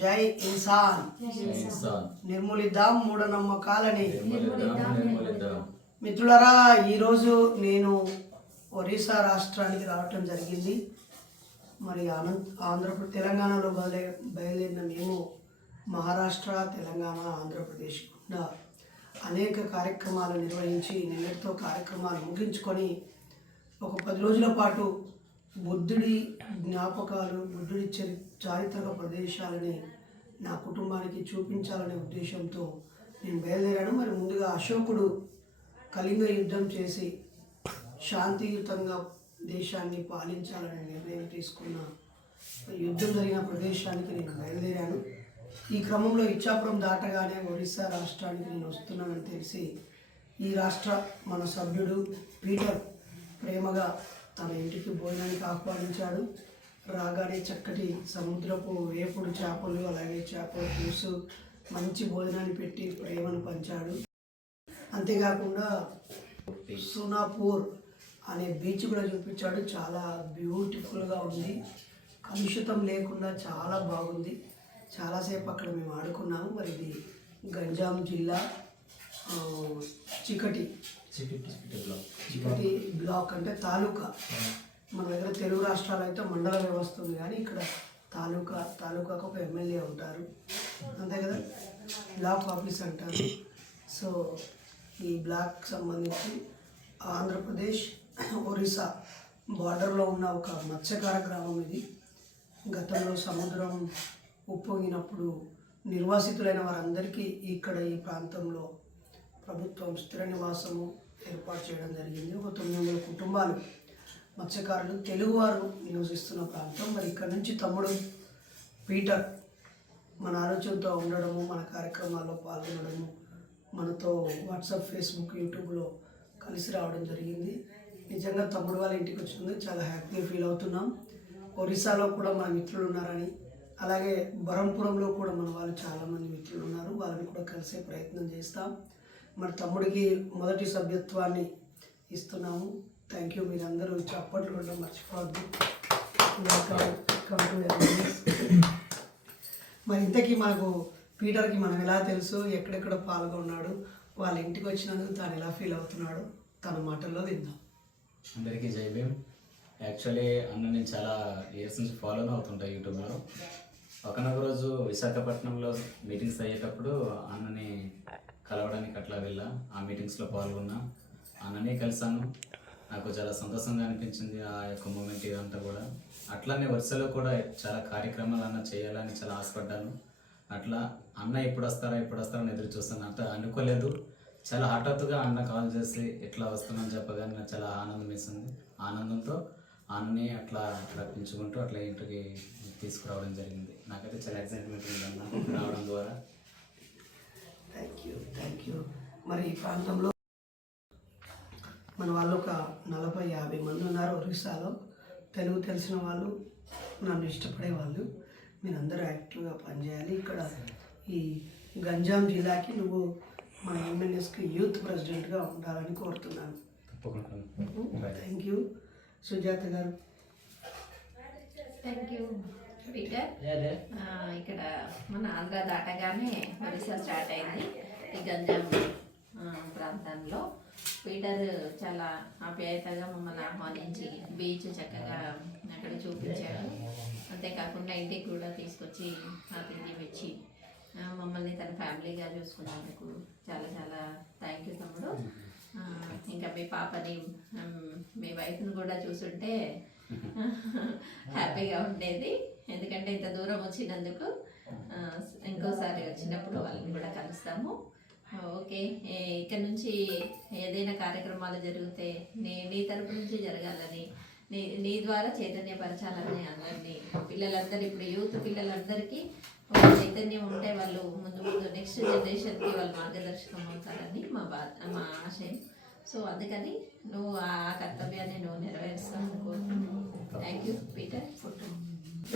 జై ఇన్సాన్. నిర్మూలిద్దాం మూఢనమ్మకాలని. మిత్రులారా, ఈరోజు నేను ఒరిస్సా రాష్ట్రానికి రావటం జరిగింది. మరి ఆంధ్రప్రదేశ్ తెలంగాణలో బయలుదేరిన మేము మహారాష్ట్ర, తెలంగాణ, ఆంధ్రప్రదేశ్ గుండా అనేక కార్యక్రమాలు నిర్వహించి నిన్నటితో కార్యక్రమాలు ముగించుకొని ఒక 10 రోజుల పాటు బుద్ధుడి జ్ఞాపకాలు, బుద్ధుడి చారిత్రక ప్రదేశాలని నా కుటుంబానికి చూపించాలనే ఉద్దేశంతో నేను బయలుదేరాను. మరి ముందుగా అశోకుడు కళింగ యుద్ధం చేసి శాంతియుతంగా దేశాన్ని పాలించాలనే నిర్ణయం తీసుకున్న యుద్ధం జరిగిన ప్రదేశానికి నేను బయలుదేరాను. ఈ క్రమంలో ఇచ్చాపురం దాటగానే ఒరిస్సా రాష్ట్రానికి నేను వస్తున్నానని తెలిసి ఈ రాష్ట్ర మన సభ్యుడు పీటర్ ప్రేమగా తన ఇంటికి భోజనానికి ఆహ్వానించాడు. రాగానే చక్కటి సముద్రపు వేపుడు చేపలు, అలాగే చేపల పులుసు, మంచి భోజనాన్ని పెట్టి ప్రేమను పంచాడు. అంతేకాకుండా సునాపూర్ అనే బీచ్ కూడా చూపించాడు. చాలా బ్యూటిఫుల్గా ఉంది, కలుషితం లేకుండా చాలా బాగుంది. చాలాసేపు అక్కడ మేము ఆడుకున్నాము. మరి ఇది గంజాం జిల్లా చికటి బ్లాక్ అంటే తాలూకా. మన దగ్గర తెలుగు రాష్ట్రాలు అయితే మండల వ్యవస్థ ఉంది, కానీ ఇక్కడ తాలూకాకు ఒక ఎమ్మెల్యే ఉంటారు, అంతే కదా, బ్లాక్ ఆఫీస్ అంటారు. సో ఈ బ్లాక్ సంబంధించి ఆంధ్రప్రదేశ్ ఒరిస్సా బార్డర్లో ఉన్న ఒక మత్స్యకార గ్రామం ఇది. గతంలో సముద్రం ఉప్పొంగినప్పుడు నిర్వాసితులైన వారందరికీ ఇక్కడ ఈ ప్రాంతంలో ప్రభుత్వం స్థిర నివాసము ఏర్పాటు చేయడం జరిగింది. ఒక 900 కుటుంబాలు మత్స్యకారులు, తెలుగువారు నివసిస్తున్న ప్రాంతం. మరి ఇక్కడ నుంచి తమ్ముడు పీటర్ మన ఆలోచనతో ఉండడము, మన కార్యక్రమాల్లో పాల్గొనడము, మనతో వాట్సాప్, ఫేస్బుక్, యూట్యూబ్లో కలిసి రావడం జరిగింది. నిజంగా తమ్ముడు వాళ్ళ ఇంటికి వచ్చినందుకు చాలా హ్యాపీగా ఫీల్ అవుతున్నాం. ఒరిస్సాలో కూడా మన మిత్రులు ఉన్నారని, అలాగే బరంపురంలో కూడా మన వాళ్ళు చాలామంది మిత్రులు ఉన్నారు, వాళ్ళని కూడా కలిసే ప్రయత్నం చేస్తాం. మన తమ్ముడికి మొదటి సభ్యత్వాన్ని ఇస్తున్నాము. Thank you. మీరందరూ చప్పట్లు కూడా మర్చిపోవద్దు. మరి ఇంతకీ మనకు పీటర్కి మనం ఎలా తెలుసు, ఎక్కడెక్కడ పాల్గొన్నాడు, వాళ్ళ ఇంటికి వచ్చినందుకు తాను ఎలా ఫీల్ అవుతున్నాడు, తన మాటల్లో విందాం. అందరికీ జై భీమ్. యాక్చువల్లీ అన్న నేను చాలా ఇయర్స్ నుంచి ఫాలోనే అవుతుంటా యూట్యూబ్లో. ఒకనొక రోజు విశాఖపట్నంలో మీటింగ్స్ అయ్యేటప్పుడు అన్నని కలవడానికి అట్లా వెళ్ళా. ఆ మీటింగ్స్లో పాల్గొన్నా, అన్ననే కలిసాను. నాకు చాలా సంతోషంగా అనిపించింది ఆ యొక్క మూమెంట్ ఇదంతా కూడా. అట్లానే వరుసలో కూడా చాలా కార్యక్రమాలు అన్న చేయాలని చాలా ఆశపడ్డాను. అట్లా అన్న ఎప్పుడు వస్తారో అని ఎదురు చూస్తాను. అంత అనుకోలేదు, చాలా హఠాత్తుగా అన్న కాల్ చేసి ఎట్లా వస్తున్నాను చెప్పగానే నాకు చాలా ఆనందం వేసింది. ఆనందంతో అన్నని అట్లా రప్పించుకుంటూ అట్లా ఇంటికి తీసుకురావడం జరిగింది. నాకైతే చాలా ఎక్సైట్మెంట్ ఉంది అన్న రావడం ద్వారా. Thank you. మరి ఈ ప్రాంతంలో మన వాళ్ళు ఒక 40-50 మంది ఉన్నారు ఒరిస్సాలో. తెలుగు తెలిసిన వాళ్ళు, నన్ను ఇష్టపడే వాళ్ళు. మీరందరూ యాక్టివ్గా పనిచేయాలి. ఇక్కడ ఈ గంజాం జిల్లాకి నువ్వు మన ఎంఎన్ఎస్కి యూత్ ప్రెసిడెంట్గా ఉండాలని కోరుతున్నాను. Thank you. సుజాత గారు. Thank you Peter. ఇక్కడ మన ఆంధ్ర దాటగానే ఒరిస్సా స్టార్ట్ అయింది. ఈ గంజాం ప్రాంతంలో పీటర్ చాలా ఆప్యాయతగా మమ్మల్ని ఆహ్వానించి బీచ్ చక్కగా అక్కడ చూపించాడు. అంతేకాకుండా ఇంటికి కూడా తీసుకొచ్చి అతిథి ఇచ్చి మమ్మల్ని తన ఫ్యామిలీగా చూసుకున్నందుకు చాలా చాలా థ్యాంక్ యూ తమ్ముడు. ఇంకా మీ పాపని, మీ వైఫ్ని కూడా చూసుంటే హ్యాపీగా ఉండేది. ఎందుకంటే ఇంత దూరం వచ్చినందుకు ఇంకోసారి వచ్చినప్పుడు వాళ్ళని కూడా కలుస్తాము. ఓకే, ఇక్కడ నుంచి ఏదైనా కార్యక్రమాలు జరిగితే నీ తరపు నుంచి జరగాలని, నీ ద్వారా చైతన్యపరచాలని అందరినీ, పిల్లలందరూ, ఇప్పుడు యూత్ పిల్లలందరికీ చైతన్యం ఉంటే వాళ్ళు ముందు నెక్స్ట్ జనరేషన్కి వాళ్ళు మార్గదర్శకం అవుతారని మా ఆశయం. సో అందుకని నువ్వు ఆ కర్తవ్యాన్ని నువ్వు నెరవేరుస్తావు అనుకుంటున్నాను. Thank you Peter.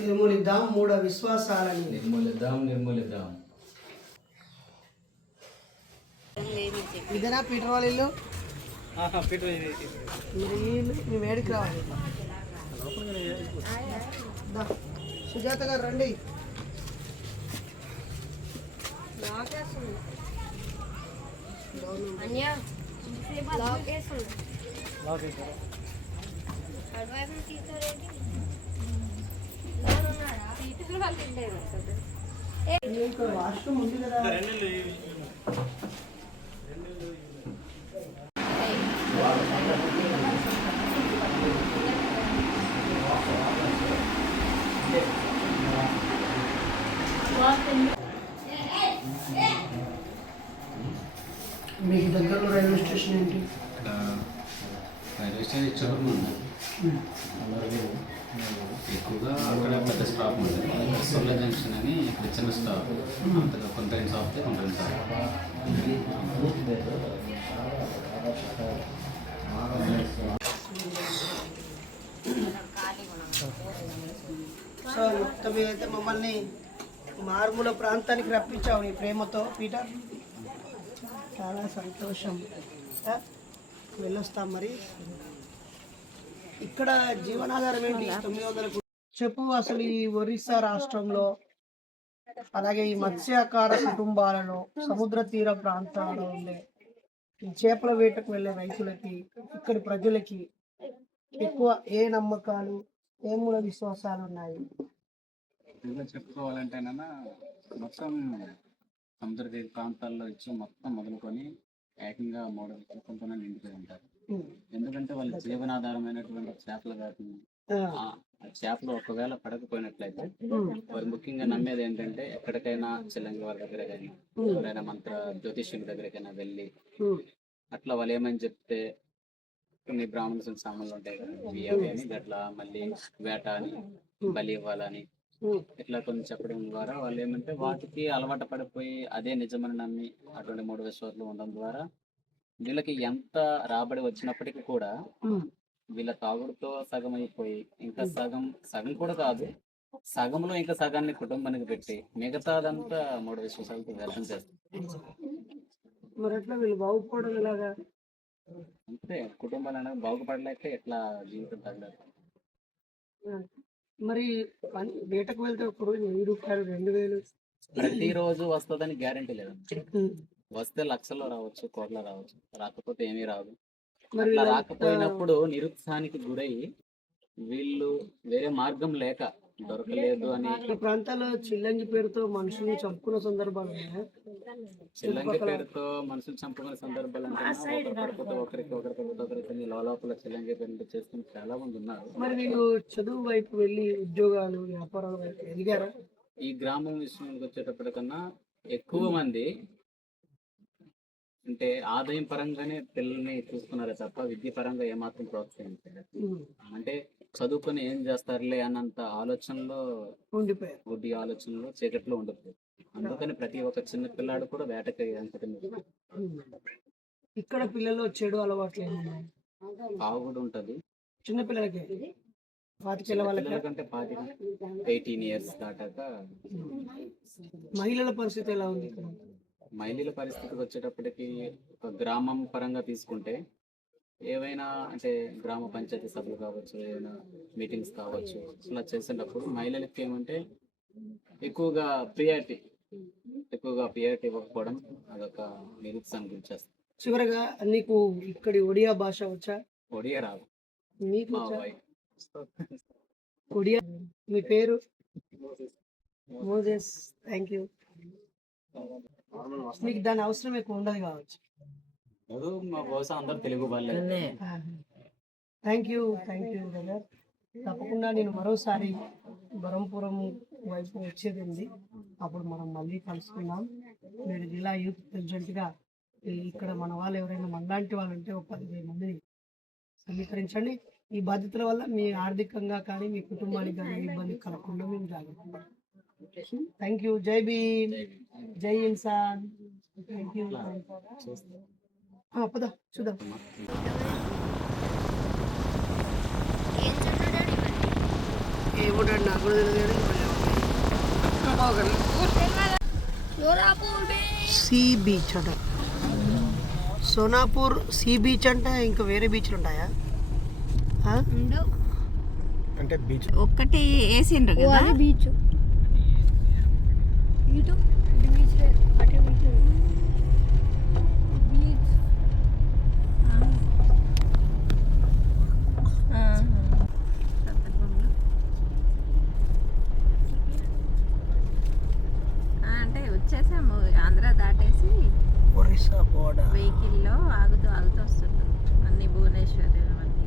నిర్మూలిద్దాం మూఢ విశ్వాసాలని. నిర్మూలిద్దాం. ఇదేనా పీటర్ వాళ్ళ ఇల్లు? మేము ఏడికి రావాలి. సుజాత గారు రండి. ఇంకా వాష్రూమ్ ఉంది కదా. మీకు దగ్గరలో రైల్వే స్టేషన్ ఏంటి? ఇక్కడ రైల్వే స్టేషన్ చివరి ఉంది. ఎక్కువగా అక్కడ పెద్ద స్టాప్ ఉంటుంది. సొల్ల జంక్షన్ అని ఇక్కడ చిన్న స్టాప్. అంతగా కొంత స్టాప్ కొంత స్టాప్. సో మొత్తం అయితే మమ్మల్ని మారుమూల ప్రాంతానికి రప్పించావు నీ ప్రేమతో పీటర్. చాలా సంతోషం. వెళ్ళొస్తాం. మరి ఇక్కడ జీవనాధారం ఏంటి? 900 చెప్పు. అసలు ఈ ఒరిస్సా రాష్ట్రంలో అలాగే ఈ మత్స్యకార కుటుంబాలలో సముద్ర తీర ప్రాంతాలలో ఉండే ఈ చేపల వేటకు వెళ్ళే రైతులకి, ఇక్కడి ప్రజలకి ఎక్కువ ఏ నమ్మకాలు, ఏ మూల విశ్వాసాలు ఉన్నాయి? ఇంకా చెప్పుకోవాలంటేనన్నా మొత్తం సముద్ర తీర ప్రాంతాల్లో ఇచ్చి మొత్తం మొదలుకొని ఏకంగా 3 కుంటూనే నిండిపోయి ఉంటారు. ఎందుకంటే వాళ్ళ జీవనాధారమైనటువంటి చేపల వేటని ఆ చేపలు ఒకవేళ పడకపోయినట్లయితే వారు ముఖ్యంగా నమ్మేది ఏంటంటే ఎక్కడికైనా చిల్లంగి వారి దగ్గర కానీ ఎవరైనా మంత్ర జ్యోతిష్యుల దగ్గరకైనా వెళ్ళి అట్లా వాళ్ళు ఏమని చెప్తే కొన్ని బ్రాహ్మణ సామాన్లు ఉంటాయి కదా, బియ్యం అని అట్లా మళ్ళీ వేట అని బలి ఇవ్వాలని ఇట్లా కొన్ని చెప్పడం ద్వారా వాళ్ళు ఏమంటే వాటికి అలవాటు పడిపోయి అదే నిజమని నమ్మి అటువంటి 3 విశ్వాసాలు ఉండడం ద్వారా వీళ్ళకి ఎంత రాబడి వచ్చినప్పటికీ కూడా వీళ్ళ తాగుడుతో సగం అయిపోయి ఇంకా సగం కూడా కాదు, సగంలో ఇంకా సగాన్ని కుటుంబానికి పెట్టి మిగతాదంతా 3 విశ్వాసాలతో వ్యర్థం చేస్తారు. మరి ఎట్లా వీళ్ళు బాగుపడడం ఎలాగా? అంతే, కుటుంబాలు అనేది బాగుపడలేక ఎట్లా జీవితం తగ్గలేదు. మరి వేటకు వెళ్తే ఒక రోజు 1000 రూపాయలు, 2000 ప్రతిరోజు వస్తుందని గ్యారంటీ లేదు. వస్తే లక్షల్లో రావచ్చు, కోట్ల రావచ్చు, రాకపోతే ఏమీ రాదు. అట్లా రాకపోయినప్పుడు నిరుత్సాహానికి గురై వీళ్ళు వేరే మార్గం లేక దొరకలేదు అని ఈ ప్రాంతాల్లో చిల్లంగి పేరుతో మనుషుల్ని చంపుకున్న సందర్భాలు ఉన్నాయా? చిల్లంగి పేరుతో మనుషులు చంపుకునే సందర్భాలు అంటే ఒకరు పడిపోతే ఒకరికి లోపల చిల్లంగి పేరు చేసుకుని చాలా మంది ఉన్నారు. మరి మీరు చదువు వైపు వెళ్ళి ఉద్యోగాలు, వ్యాపారాల వైపు ఎదిగారా? ఈ గ్రామం విషయానికి వచ్చేటప్పటికన్నా ఎక్కువ మంది అంటే ఆదాయం పరంగానే పిల్లల్ని చూసుకున్నారే తప్ప విద్య పరంగా ఏమాత్రం ప్రోత్సహించారు. అంటే చదువుకొని ఏం చేస్తారులే అన్నంత ఆలోచనలో ఉండిపోయారు, గుడ్డి ఆలోచనలో చీకట్లో ఉండిపోయారు. అందుకని ప్రతి ఒక్క చిన్న పిల్లాడు కూడా వేటకి అంకితం. ఇక్కడ పిల్లలు చెడు అలవాట్లు ఏమున్నాయి? తాగుడు ఉంటది చిన్న పిల్లలకి, 25 వాళ్ళకంటే 18 ఇయర్స్ దాటాక. మహిళల పరిస్థితి ఎలా ఉంది ఇక్కడ? మహిళల పరిస్థితికి వచ్చేటప్పటికి ఒక గ్రామం పరంగా తీసుకుంటే ఏవైనా అంటే గ్రామ పంచాయతీ సభలు కావచ్చు, ఏమైనా మీటింగ్స్ కావచ్చు, అలా చేసేటప్పుడు మహిళలకి ఏమంటే ఎక్కువగా ప్రియారిటీ ఇవ్వకపోవడం అదొక నిరుత్సాహం గురించేస్తుంది. చివరగా నీకు ఇక్కడి ఒడియా భాష వచ్చా? ఒడియా రాదు. నీకు ఒడియా? మీ పేరు? మోజెస్. Thank you. మీకు దాని అవసరం ఎక్కువ ఉండదు కావచ్చు. బహుశా అందరూ తెలుగు వాళ్ళే. Thank you brother. తప్పకుండా నేను మరోసారి బరంపురం వైపు వచ్చేది ఉంది, అప్పుడు మనం మళ్ళీ కలుసుకుందాం. మీరు జిల్లా యూత్ ప్రెసిడెంట్గా ఇక్కడ మన వాళ్ళు ఎవరైనా మనలాంటి వాళ్ళు ఉంటే ఒక 15 మందిని సమీకరించండి. ఈ బాధ్యతల వల్ల మీ ఆర్థికంగా కానీ మీ కుటుంబానికి కానీ ఇబ్బంది కలగకుండా మేము జాగ్రత్త. Thank you. జై భీమ్, జై ఇన్సాన్. Thank you. పద చూద్దాం. ఏముంటాడు నాకు కూడా తెలియదు. సీ బీచ్ అంట, సోనాపూర్ సీ బీచ్ అంట. ఇంకా వేరే బీచ్లు ఉంటాయా? అంటే బీచ్ ఒక్కటి వేసిండ్రు కదా బీచ్ ఇటు బీచ్ అటే బీచ్ బీచ్ అంటే వచ్చేసాము ఆంధ్ర దాటేసి ఒరిస్సా బోర్డర్. వెహికల్లో ఆగుతూ వస్తున్నాం అన్ని భువనేశ్వర్ అవన్నీ.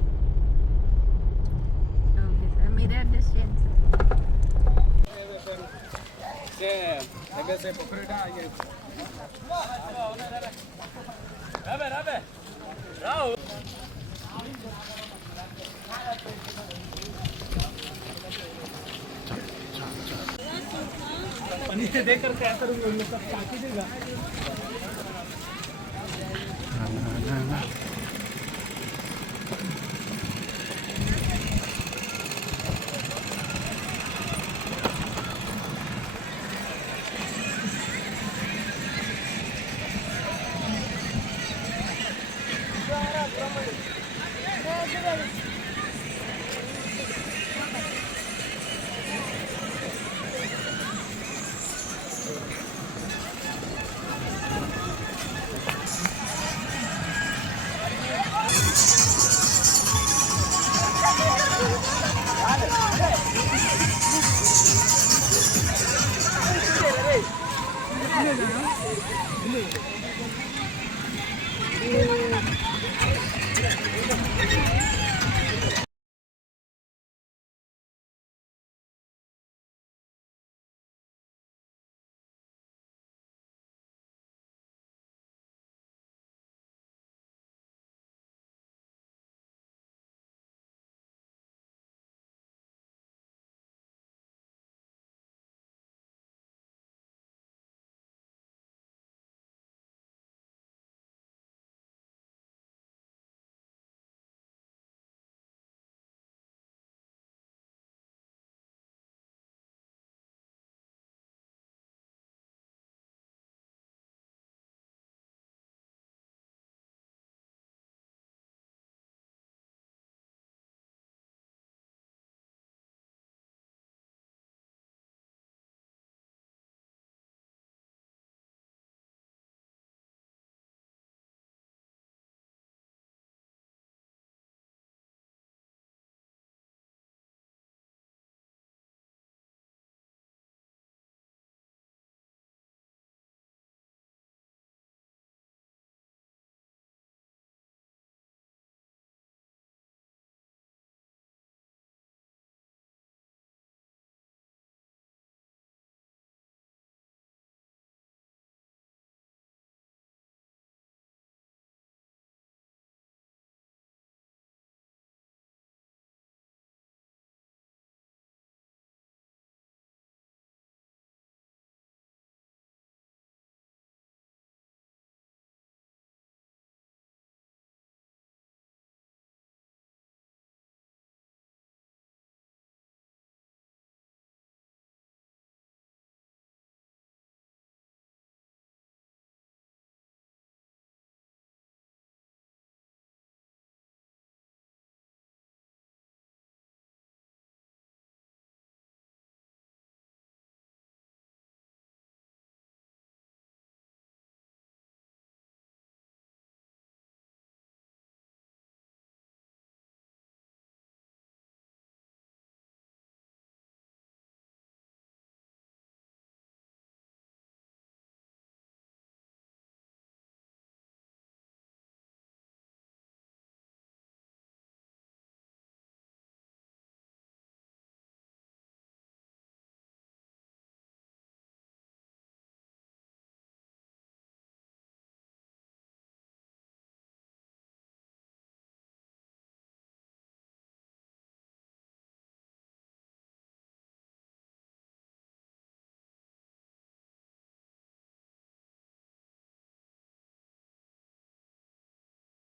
ఓకే సార్ మీరే అడ్జస్ట్ చేయండి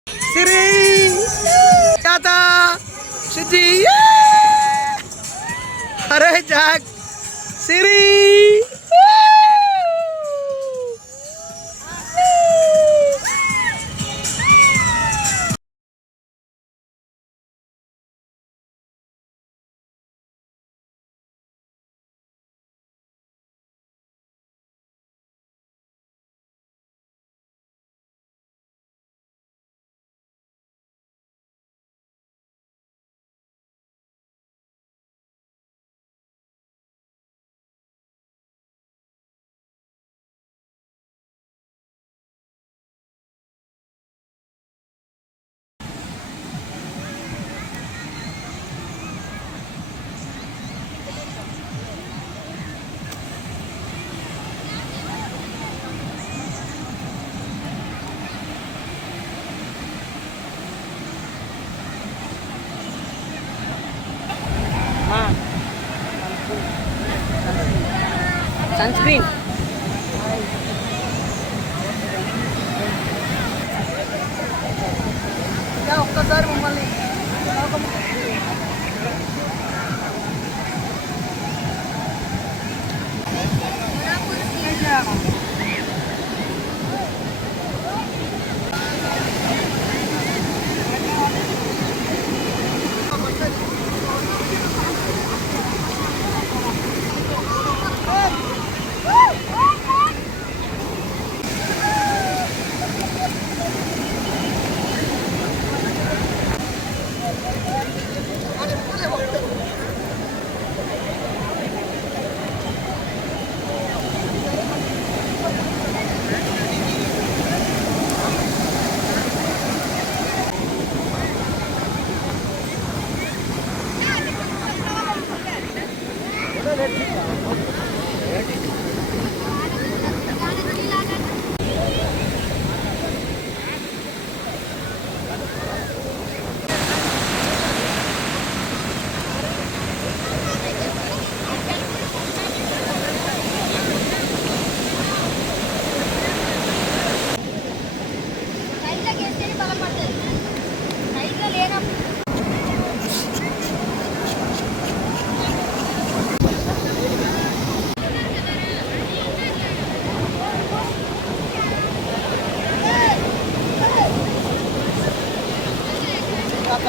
Siri! Tata! Shiji! Hare Jack! Siri! Sun screen. ఒక్కసారి మమ్మల్ని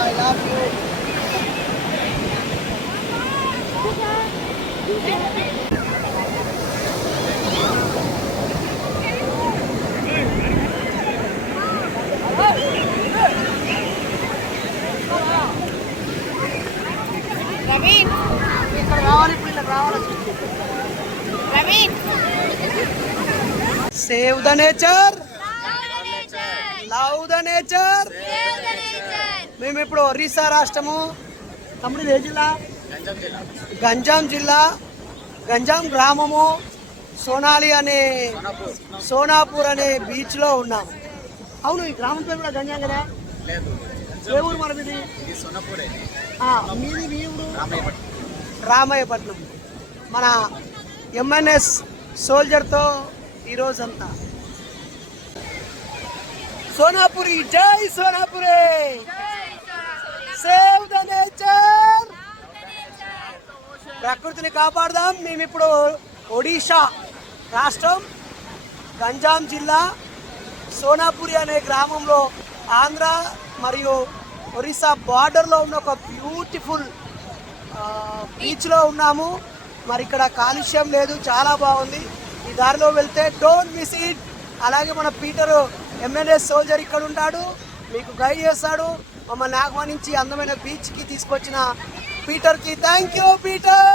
I love you. Raveen, ఇక్కడ రావాలి, ఇప్పుడు ఇలా రావాలి. Raveen, save the nature, love the nature. మేము ఇప్పుడు ఒరిస్సా రాష్ట్రము, తమ్ముడు ఏ జిల్లా? గంజాం జిల్లా, గంజాం గ్రామము, సోనాపూర్ అనే బీచ్లో ఉన్నాము. అవును, ఈ గ్రామం పేరు కూడా గంజాం కదా? ఏ ఊరు మనది? మీది మీ ఊరు? రామయ్యపట్నం. మన ఎంఎన్ఎస్ సోల్జర్తో ఈరోజంతా సోనాపురి, జై సోనాపురి, సేవ్ ద నేచర్. ప్రకృతిని కాపాడదాం. మేము ఇప్పుడు ఒడిషా రాష్ట్రం గంజాం జిల్లా సోనాపురి అనే గ్రామంలో ఆంధ్ర మరియు ఒరిస్సా బార్డర్లో ఉన్న ఒక బ్యూటిఫుల్ బీచ్లో ఉన్నాము. మరి ఇక్కడ కాలుష్యం లేదు, చాలా బాగుంది. ఈ దారిలో వెళ్తే డోంట్ మిస్ ఇట్. అలాగే మన పీటర్ ఎంఎన్ఎస్ సోల్జర్ ఇక్కడ ఉంటాడు, మీకు గైడ్ చేస్తాడు. మమ్మల్ని ఆహ్వానించి అందమైన బీచ్కి తీసుకొచ్చిన పీటర్కి థ్యాంక్ యూ పీటర్.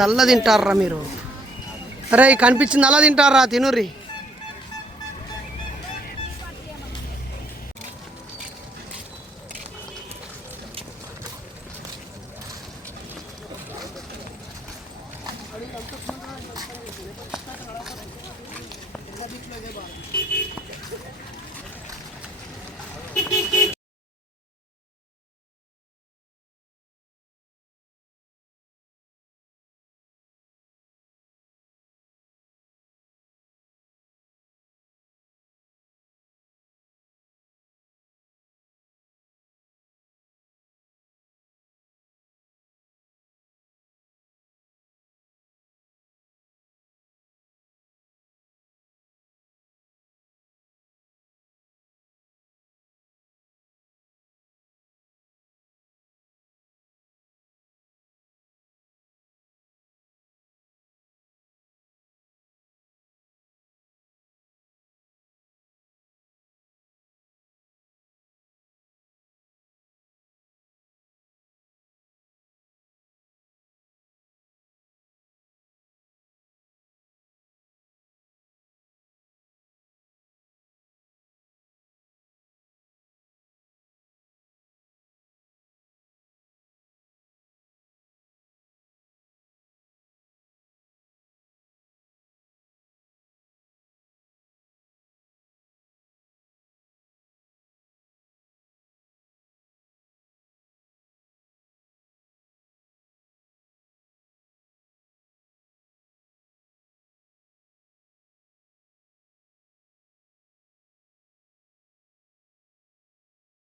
నల్ల తింటారా మీరు? అరే కనిపించింది నల్ల తింటారా? తినుర్రి.